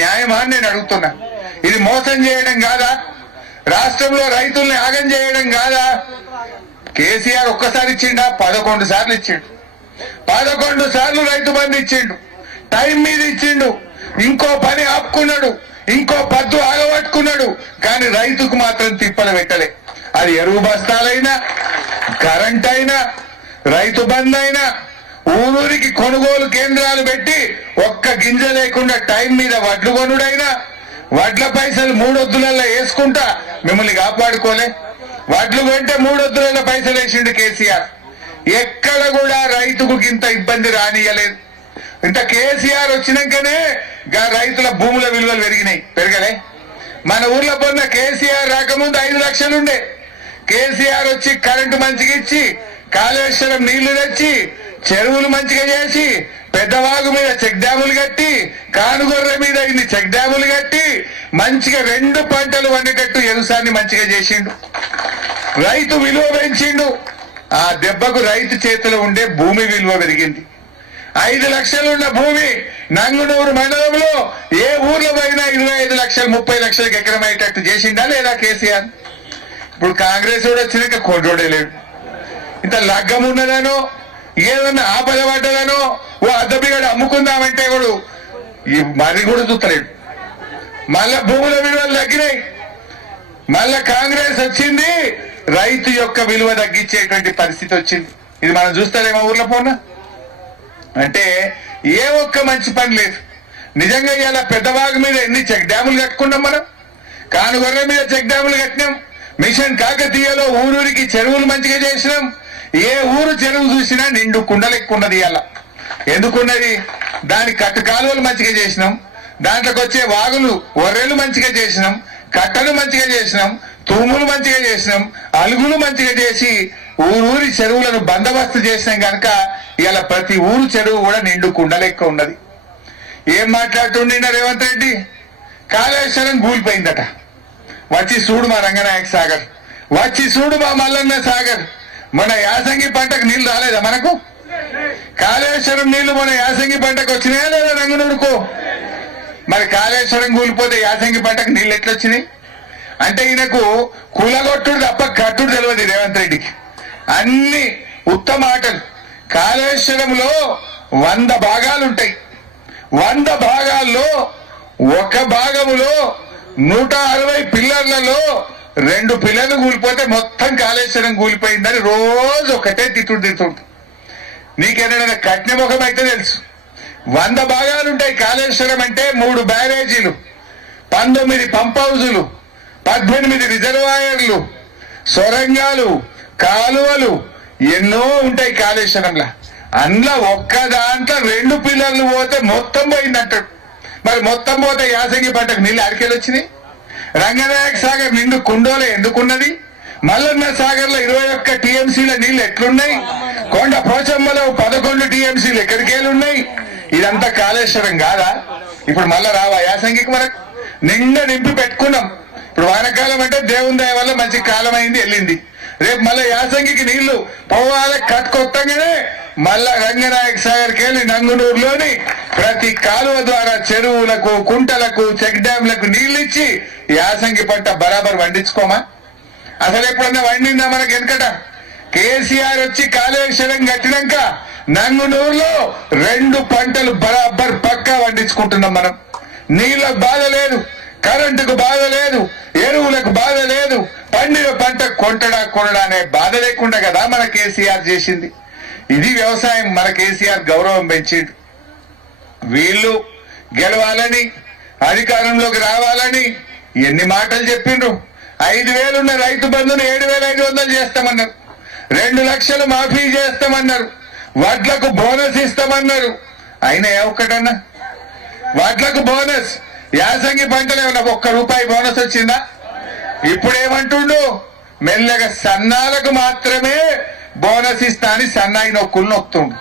న్యాయమా అని నేను అడుగుతున్నా. ఇది మోసం చేయడం కాదా? రాష్ట్రంలో రైతుల్ని ఆగం చేయడం కాదా? కేసీఆర్ ఒక్కసారి ఇచ్చిండా? 11 సార్లు ఇచ్చిండు. 11 సార్లు రైతు బంధు ఇచ్చిండు. టైం మీద ఇచ్చిండు. ఇంకో పని ఆపుకున్నాడు, ఇంకో పద్దు ఆగబట్టుకున్నాడు. కానీ రైతుకు మాత్రం తిప్పలు పెట్టలే. అది ఎరువు బస్తాలైనా, కరెంట్ అయినా, రైతు బంధు అయినా, ఊరూరికి కొనుగోలు కేంద్రాలు పెట్టి ఒక్క గింజ లేకుండా టైం మీద వడ్లు కొనుడైనా, వడ్ల పైసలు 3 వద్దులలో వేసుకుంటా మిమ్మల్ని కాపాడుకోలే. వడ్లు కొంటే 3 వద్దులలో పైసలు వేసిండు కేసీఆర్. ఎక్కడ కూడా రైతుకు ఇంత ఇబ్బంది రానియలేదు. ఇంత కేసీఆర్ వచ్చినాకనే రైతుల భూముల విలువలు పెరగలే. మన ఊర్లో పొన్న కేసీఆర్ రాకముందు 5 లక్షలు ఉండే. కేసీఆర్ వచ్చి కరెంటు మంచిగా ఇచ్చి, కాళేశ్వరం నీళ్లు తెచ్చి, చెరువులు మంచిగా చేసి, పెద్దవాగు మీద చెక్ డ్యాములు కట్టి, కానుగొర్ర మీద ఇన్ని చెక్ డ్యాములు కట్టి మంచిగా 2 పంటలు వండేటట్టు వ్యవసాయాన్ని మంచిగా చేసిండు. రైతు విలువ పెంచిండు. ఆ దెబ్బకు రైతు చేతిలో ఉండే భూమి విలువ పెరిగింది. 5 లక్షలున్న భూమి నంగునూరు మండలంలో ఏ ఊర్లో పోయినా 25 లక్షలు 30 లక్షలకు ఎకరం అయ్యేటట్టు చేసిండా లేదా కేసీఆర్? ఇప్పుడు కాంగ్రెస్ కూడా వచ్చినాక కొండోడే లేడు. ఇంత లగ్గం ఉన్నదనో, ఏదన్నా ఆపద పడ్డదనో, ఓ అద్దబిగడు అమ్ముకుందామంటే కూడా మరి కూడా చూస్తలేడు. మళ్ళా భూముల విలువలు తగ్గినాయి. మళ్ళా కాంగ్రెస్ వచ్చింది, రైతు యొక్క విలువ తగ్గించేటువంటి పరిస్థితి వచ్చింది. ఇది మనం చూస్తలేమో ఊర్లో పోనా అంటే ఏ ఒక్క మంచి పని లేదు. నిజంగా ఇవాళ పెద్దవాగు మీద ఎన్ని చెక్ డ్యాములు కట్టుకున్నాం మనం. కానుగొర్ర మీద చెక్ డ్యాములు కట్టినాం. మిషన్ కాకతీయలో ఊరూరికి చెరువులు మంచిగా చేసినాం. ఏ ఊరు చెరువు చూసినా నిండు కుండలెక్కున్నది. ఇవాళ ఎందుకున్నది? దాని కట్టు కాలువలు మంచిగా చేసినాం. దాంట్లోకి వచ్చే వాగులు ఒర్రెలు మంచిగా చేసినాం. కట్టలు మంచిగా చేసినాం. తూములు మంచిగా చేసినాం. అలుగులు మంచిగా చేసి ఊరూరి చెరువులను బందోబస్తు చేసినాం కనుక ఇవాళ ప్రతి ఊరు చెరువు కూడా నిండు కుండలెక్క ఉన్నది. ఏం మాట్లాడుతుండ రేవంత్ రెడ్డి? కాళేశ్వరం కూలిపోయిందట. వచ్చి చూడు మా రంగనాయక సాగర్, వచ్చి చూడు మా మల్లన్న సాగర్. మన యాసంగి పంటకు నీళ్లు రాలేదా మనకు? కాళేశ్వరం నీళ్లు మన యాసంగి పంటకు వచ్చినాయా లేదా రంగునూరుకు? మరి కాళేశ్వరం కూలిపోతే యాసంగి పంటకు నీళ్లు ఎట్లొచ్చినాయి? అంటే ఈయనకు కూలగొట్టుడు తప్ప కట్టుడు తెలియదు రేవంత్ రెడ్డికి. అన్ని ఉత్తమ ఆటలు. కాళేశ్వరంలో 100 భాగాలుంటాయి. 100 భాగాల్లో ఒక భాగములో 160 పిల్లర్లలో 2 పిల్లర్లు కూలిపోతే మొత్తం కాళేశ్వరం కూలిపోయిందని రోజు ఒకటే తిట్టుడు. నీకేదైనా కట్న ముఖం అయితే తెలుసు. 100 భాగాలుంటాయి. కాళేశ్వరం అంటే 3 బ్యారేజీలు, 19 పంప్ హౌజులు, 18 రిజర్వాయర్లు, సొరంగాలు, కాలువలు ఎన్నో ఉంటాయి కాళేశ్వరంలో. అందులో ఒక్క దాంట్లో 2 పిల్లర్లు పోతే మొత్తం పోయిందంటాడు. మరి మొత్తం పోతే యాసంగి పంటకు నీళ్ళు అడికెళ్ళి వచ్చినాయి. రంగనాయక సాగర్ నిండు కుండోలే ఎందుకున్నది? మల్లన్న సాగర్ లో 21 టీఎంసీల నీళ్లు ఎట్లున్నాయి? కొండ పోచమ్మలో 11 టీఎంసీలు ఎక్కడికెళ్ళున్నాయి? ఇదంతా కాళేశ్వరం కాదా? ఇప్పుడు మళ్ళా రావా యాసంగికి? మనకు నిండా నింపి పెట్టుకున్నాం. ఇప్పుడు వానకాలం అంటే దేవుని దయ వల్ల మంచి కాలం అయింది, వెళ్ళింది. రేపు మళ్ళీ యాసంగికి నీళ్లు పోవాలి. కట్టుకొత్తగానే మళ్ళా రంగనాయక సాగర్కి వెళ్ళి నంగునూరులోని ప్రతి కాలువ ద్వారా చెరువులకు, కుంటలకు, చెక్ డ్యాంలకు నీళ్లు ఇచ్చి యాసంగి పంట బరాబర్ వండించుకోమా? అసలు ఎప్పుడన్నా వండిందా మనకి? వెనకట కేసీఆర్ వచ్చి కాళేశ్వరం కట్టినాక నంగునూరులో 2 పంటలు బరాబర్ పక్కా వండించుకుంటున్నాం మనం. నీళ్ళకు బాధ లేదు, కరెంటుకు బాధ లేదు, ఎరువులకు బాధ లేదు, పండిన పంట కొనడా అనే బాధ లేకుండా కదా మన కేసీఆర్ చేసింది. ఇది వ్యవసాయం. మన కేసీఆర్ గౌరవం పెంచిండు. వీళ్ళు గెలవాలని, అధికారంలోకి రావాలని ఎన్ని మాటలు చెప్పిండ్రు. 5,000 ఉన్న రైతు బంధును 7,500 చేస్తామన్నారు. 2 లక్షలు మాఫీ చేస్తామన్నారు. వడ్లకు బోనస్ ఇస్తామన్నారు. అయినా ఏ ఒక్కటన్నా వడ్లకు బోనస్? యాసంగి పంటలు ఏమన్నా 1 రూపాయి బోనస్ వచ్చిందా? ఇప్పుడేమంటుండు? మెల్లగా సన్నాలకు మాత్రమే బోనస్ ఇస్తా అని సన్నాయి నొక్కులు నొక్కుతుండు.